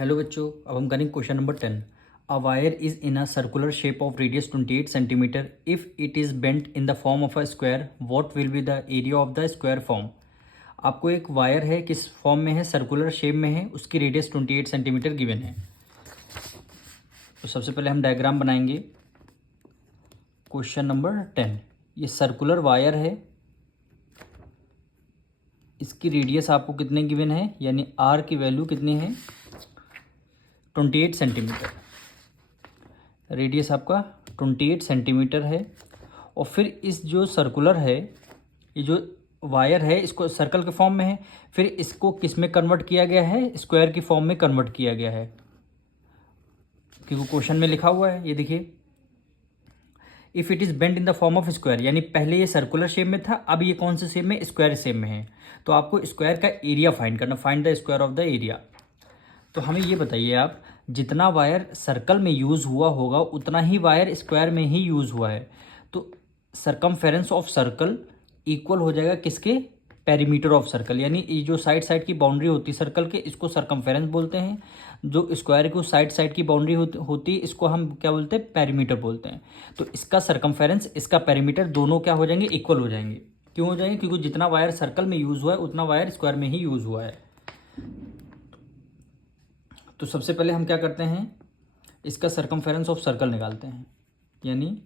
Hello बच्चों, अब हम करेंगे question number 10। A wire is in a circular shape of radius 28 centimetre. If it is bent in the form of a square, what will be the area of the square form. आपको एक wire है, किस form में है, circular shape में है, उसकी radius 28 centimetre given है। तो सबसे पहले हम डायग्राम बनाएंगे। क्वेश्चन नंबर 10, ये सर्कुलर वायर है, इसकी रेडियस आपको कितने गिवन है, यानी आर की वैल्यू कितनी है, 28 सेंटीमीटर। रेडियस आपका 28 सेंटीमीटर है। और फिर इस जो सर्कुलर है, ये जो वायर है, इसको सर्कल के फॉर्म में है, फिर इसको किस में कन्वर्ट किया गया है, स्क्वायर की फॉर्म में कन्वर्ट किया गया है, क्योंकि क्वेश्चन में लिखा हुआ है। ये देखिए, if it is bend in the form of square, यानी पहले ये सर्कुलर शेप में था, अब ये कौन से शेप में, स्क्वायर शेप में है। तो आपको स्क्वायर का एरिया फाइंड करना, find the square of the area. तो हमें ये बताइए आप, जितना वायर सर्कल में यूज़ हुआ होगा उतना ही वायर स्क्वायर में ही यूज़ हुआ है। तो सरकमफेरेंस ऑफ सर्कल इक्वल हो जाएगा किसके, पेरीमीटर ऑफ सर्कल। यानी ये जो साइड साइड की बाउंड्री होती है सर्कल के, इसको सरकमफेरेंस बोलते हैं। जो स्क्वायर की साइड साइड की बाउंड्री होती है, इसको हम क्या बोलते हैं, पेरीमीटर बोलते हैं। तो इसका सरकमफेरेंस, इसका पेरीमीटर, दोनों क्या हो जाएंगे, इक्वल हो जाएंगे। क्यों हो जाएंगे, क्योंकि जितना वायर सर्कल में यूज़ हुआ है उतना वायर स्क्वायर में ही यूज़ हुआ है। तो सबसे पहले हम क्या करते हैं, इसका सरकमफेरेंस ऑफ सर्कल निकालते हैं। यानी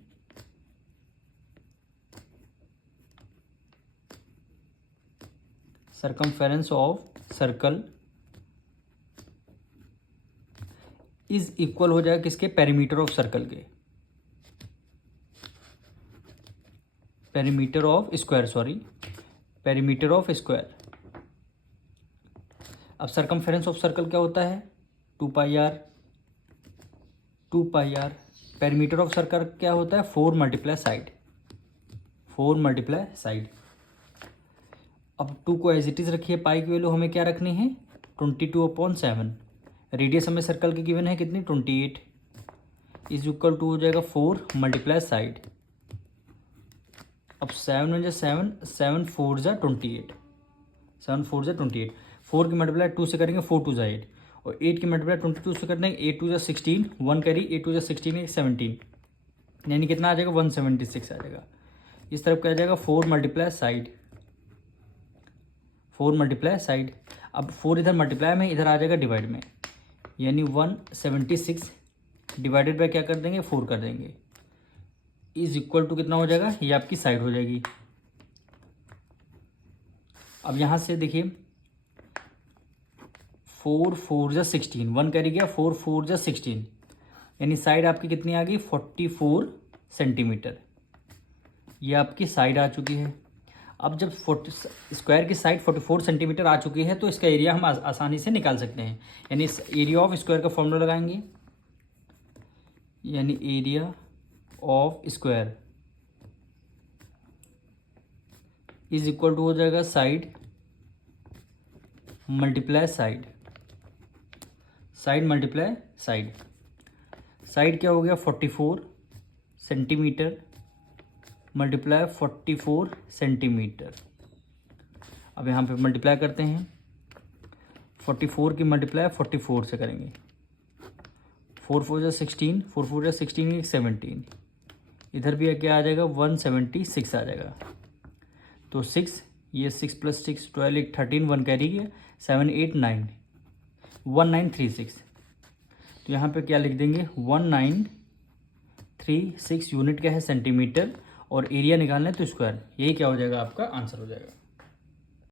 circumference of circle is equal हो जाएगा किसके, पेरीमीटर ऑफ सर्कल के, perimeter of square, sorry, perimeter of square. अब सरकमफेरेंस ऑफ सर्कल क्या होता है, 2πr, 2πr। Perimeter of circle क्या होता है, 4 मल्टीप्लाई साइड, 4 मल्टीप्लाई साइड। अब 2 को एज इट इज़ रखिए, पाई की वैल्यू हमें क्या रखनी है, 22/7। रेडियस हमें सर्कल की गिवन है कितनी, 28, इज इक्वल टू हो जाएगा 4 मल्टीप्लाई साइड। अब 7 में 7, 7 4 जा 28, 7 4 जा 28। 4 की मल्टीप्लाई 2 से करेंगे, 4 2 जा 8, और 8 की मल्टीप्लाई 22 से करते हैं, 8 2 जा 16, 1 कैरी, 8 2 जा 16, 17, यानी कितना आ जाएगा, 176 आ जाएगा। इस तरफ क्या आ जाएगा, 4 मल्टीप्लाई साइड, 4 मल्टीप्लाई साइड। अब 4 इधर मल्टीप्लाई में, इधर आ जाएगा डिवाइड में, यानी 176 डिवाइडेड बाय क्या कर देंगे, 4 कर देंगे, इज इक्वल टू कितना हो जाएगा, ये आपकी साइड हो जाएगी। अब यहाँ से देखिए, 4 4 जा 16, 1 कैरी गया, 4 4 जा 16, यानी साइड आपकी कितनी आ गई, 44 सेंटीमीटर। ये आपकी साइड आ चुकी है। अब जब स्क्वायर की साइड 44 सेंटीमीटर आ चुकी है, तो इसका एरिया हम आसानी से निकाल सकते हैं। यानी इस एरिया ऑफ स्क्वायर का फॉर्मूला लगाएंगे, यानी area of square is equal to हो जाएगा side multiply side, side multiply side. Side क्या हो गया, 44 सेंटीमीटर मल्टीप्लाई 44 सेंटीमीटर। अब यहाँ पे मल्टीप्लाई करते हैं, 44 की मल्टीप्लाई 44 से करेंगे, 4 4 जा 16, 4 4 जा 16, 17, इधर भी क्या आ जाएगा, 176 आ जाएगा। तो 6, ये 6 + 6 12, 13, 1 कैरी गया, 7 8 9, 1936। तो यहाँ पे क्या लिख देंगे, 1936 यूनिट क्या है, सेंटीमीटर, और एरिया निकालना है तो स्क्वायर। यही क्या हो जाएगा, आपका आंसर हो जाएगा।